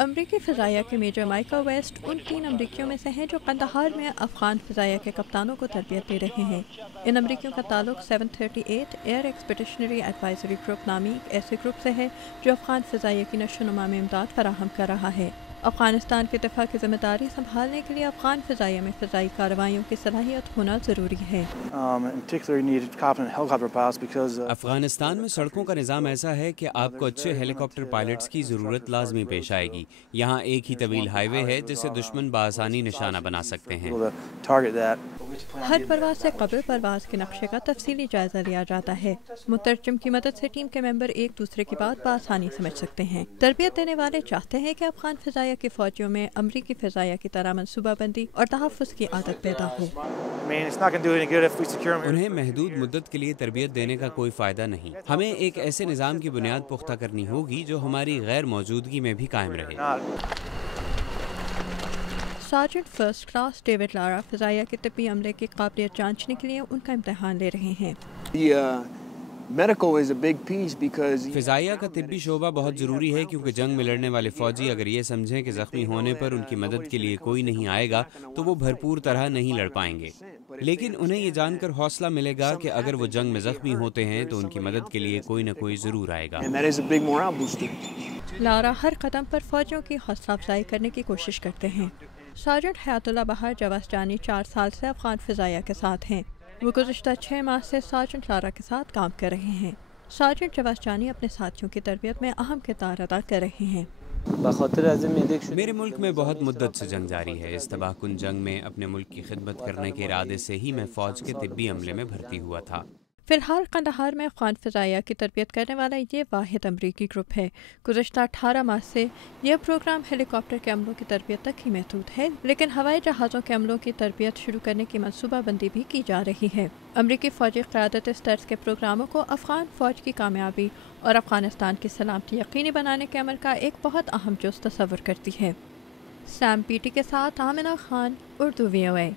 امریکی فضائیہ کے میجر مائیکل ویسٹ ان 3 امریکیوں میں سے ہیں جو قندھار میں افغان فضائیہ کے کپتانوں کو تربیت دے رہے ہیں۔ ان امریکیوں کا تعلق 738 ایئر ایکسپیڈیشنری ایڈوائزری گروپ نامی ایک ایسے گروپ سے ہے جو افغان فضائیہ کی نشو و نما میں امداد فراہم کر رہا ہے۔ افغانستان کے دفاع کی ذمہ داری سنبھالنے کے لیے افغان فضائیہ میں فضائی کارروائیوں کی صلاحیت ہونا ضروری ہے۔ افغانستان میں سڑکوں کا نظام ایسا ہے کہ آپ کو اچھے ہیلی کاپٹر پائلٹس کی ضرورت لازمی پیش آئے گی۔ یہاں ایک ہی طویل ہائی وے ہے جسے دشمن بآسانی نشانہ بنا سکتے ہیں۔ ہر پرواز سے قبل پرواز کے نقشے کا تفصیلی جائزہ لیا جاتا ہے۔ مترجم کی مدد سے ٹیم کے ممبر ایک دوسرے کی بات بآسانی سمجھ سکتے ہیں۔ تربیت دینے والے چاہتے ہیں کہ افغان فضائیہ کے فوجیوں میں امریکی فضائیہ کی طرح منصوبہ بندی اور تحفظ کی عادت پیدا ہو۔ انہیں محدود مدت کے لیے تربیت دینے کا کوئی فائدہ نہیں۔ ہمیں ایک ایسے نظام کی بنیاد پختہ کرنی ہوگی جو ہماری غیر موجودگی میں بھی قائم رہے۔ سارجنٹ فرسٹ کلاس ڈیوڈ لارا فضائیہ کے طبی عملے کی قابلیت جانچنے کے لیے ان کا امتحان لے رہے ہیں۔ فضائیہ کا طبی شعبہ بہت ضروری ہے کیونکہ جنگ میں لڑنے والے فوجی اگر یہ سمجھیں کہ زخمی ہونے پر ان کی مدد کے لیے کوئی نہیں آئے گا تو وہ بھرپور طرح نہیں لڑ پائیں گے، لیکن انہیں یہ جان کر حوصلہ ملے گا کہ اگر وہ جنگ میں زخمی ہوتے ہیں تو ان کی مدد کے لیے کوئی نہ کوئی ضرور آئے گا۔ لارا ہر قدم پر فوجیوں کی حوصلہ افزائی کرنے کی کوشش کرتے ہیں۔ سارجنٹ حیات اللہ بہار جواسجانی 4 سال سے افغان فضائیہ کے ساتھ ہیں۔ وہ گزشتہ 6 ماہ سے سارجنٹ لارا کے ساتھ کام کر رہے ہیں۔ سارجنٹ جواسجانی اپنے ساتھیوں کی تربیت میں اہم کردار ادا کر رہے ہیں۔ میرے ملک میں بہت مدت سے جنگ جاری ہے۔ اس تباہ کن جنگ میں اپنے ملک کی خدمت کرنے کے ارادے سے ہی میں فوج کے طبی عملے میں بھرتی ہوا تھا۔ فی الحال قندھار میں افغان فضائیہ کی تربیت کرنے والا یہ واحد امریکی گروپ ہے۔ گزشتہ 18 ماہ سے یہ پروگرام ہیلی کاپٹر کے عملوں کی تربیت تک ہی محدود ہے، لیکن ہوائی جہازوں کے عملوں کی تربیت شروع کرنے کی منصوبہ بندی بھی کی جا رہی ہے۔ امریکی فوجی قیادت اس طرز کے پروگراموں کو افغان فوج کی کامیابی اور افغانستان کی سلامتی یقینی بنانے کے عمل کا ایک بہت اہم جز تصور کرتی ہے۔ سیم پیٹی کے ساتھ آمنہ خان، اردو VOA۔